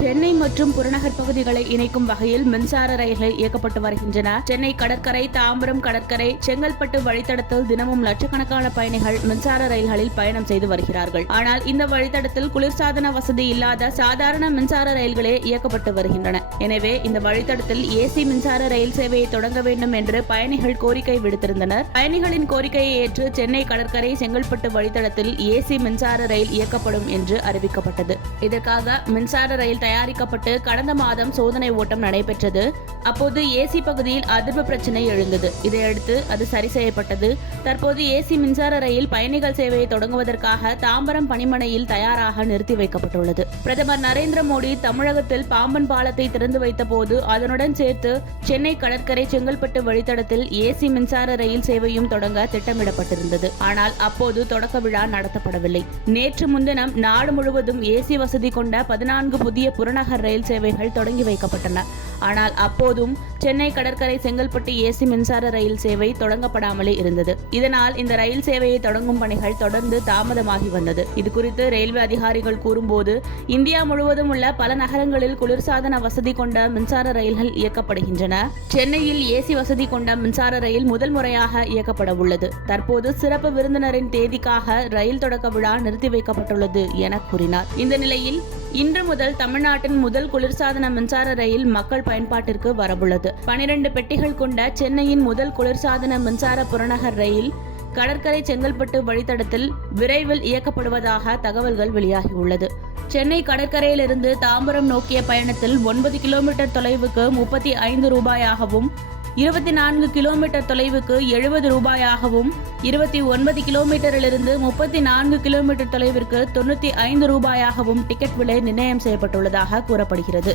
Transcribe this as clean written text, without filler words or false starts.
சென்னை மற்றும் புறநகர் பகுதிகளை இணைக்கும் வகையில் மின்சார ரயில்கள் இயக்கப்பட்டு வருகின்றன. சென்னை கடற்கரை, தாம்பரம் கடற்கரை, செங்கல்பட்டு வழித்தடத்தில் தினமும் லட்சக்கணக்கான பயணிகள் மின்சார ரயில்களில் பயணம் செய்து வருகிறார்கள். ஆனால் இந்த வழித்தடத்தில் குளிர்சாதன வசதி இல்லாத சாதாரண மின்சார ரயில்களே இயக்கப்பட்டு வருகின்றன. எனவே இந்த வழித்தடத்தில் ஏசி மின்சார ரயில் சேவையை தொடங்க வேண்டும் என்று பயணிகள் கோரிக்கை விடுத்திருந்தனர். பயணிகளின் கோரிக்கையை ஏற்று சென்னை கடற்கரை, செங்கல்பட்டு வழித்தடத்தில் ஏசி மின்சார ரயில் இயக்கப்படும் என்று அறிவிக்கப்பட்டது. இதற்காக மின்சார ரயில் தயாரிக்கப்பட்டு கடந்த மாதம் சோதனை ஓட்டம் நடைபெற்றது. அப்போது ஏசி பகுதியில் அதிர்வு பிரச்சனை எழுந்தது. இதையடுத்து அது சரி செய்யப்பட்டது. தற்போது ஏசி மின்சார ரயில் பயணிகள் சேவையை தொடங்குவதற்காக தாம்பரம் பணிமனையில் தயாராக நிறுத்தி வைக்கப்பட்டுள்ளது. பிரதமர் நரேந்திர மோடி தமிழகத்தில் பாம்பன் பாலத்தை திறந்து வைத்த போது அதனுடன் சேர்த்து சென்னை கடற்கரை, செங்கல்பட்டு வழித்தடத்தில் ஏசி மின்சார ரயில் சேவையும் தொடங்க திட்டமிடப்பட்டிருந்தது. ஆனால் அப்போது தொடக்க விழா நடத்தப்படவில்லை. நேற்று முன்தினம் நாடு முழுவதும் ஏசி வசதி கொண்ட 14 புதிய புறநகர் ரயில் சேவைகள் தொடங்கி வைக்கப்பட்டன. ஆனால் அப்போதும் சென்னை கடற்கரை, செங்கல்பட்டு ஏசி மின்சார ரயில் சேவை தொடங்கப்படாமலே இருந்தது. இதனால் இந்த ரயில் சேவையை தொடங்கும் பணிகள் தொடர்ந்து தாமதமாகி வந்தது. இதுகுறித்து ரயில்வே அதிகாரிகள் கூறும்போது, இந்தியா முழுவதும் உள்ள பல நகரங்களில் குளிர்சாதன வசதி கொண்ட மின்சார ரயில்கள் இயக்கப்படுகின்றன. சென்னையில் ஏசி வசதி கொண்ட மின்சார ரயில் முதல் முறையாக இயக்கப்பட உள்ளது. தற்போது சிறப்பு விருந்தினரின் தேதிக்காக ரயில் தொடக்க விழா நிறுத்தி வைக்கப்பட்டுள்ளது என கூறினார். இந்த நிலையில் இன்று முதல் தமிழ்நாட்டின் முதல் குளிர்சாதன மின்சார ரயில் மக்கள் பயன்பாட்டிற்கு வரவுள்ளது. 12 பெட்டிகள் கொண்ட சென்னையின் முதல் குளிர்சாதன மின்சார புறநகர் ரயில் கடற்கரை, செங்கல்பட்டு வழித்தடத்தில் விரைவில் இயக்கப்படுவதாக தகவல்கள் வெளியாகியுள்ளது. சென்னை கடற்கரையிலிருந்து தாம்பரம் நோக்கிய பயணத்தில் 9 கிலோமீட்டர் தொலைவுக்கு 35 ரூபாயாகவும், 24 கிலோமீட்டர் தொலைவுக்கு 70 ரூபாயாகவும், 29 கிலோமீட்டரிலிருந்து 34 கிலோமீட்டர் தொலைவிற்கு 95 ரூபாயாகவும் டிக்கெட் விலை நிர்ணயம் செய்யப்பட்டுள்ளதாக கூறப்படுகிறது.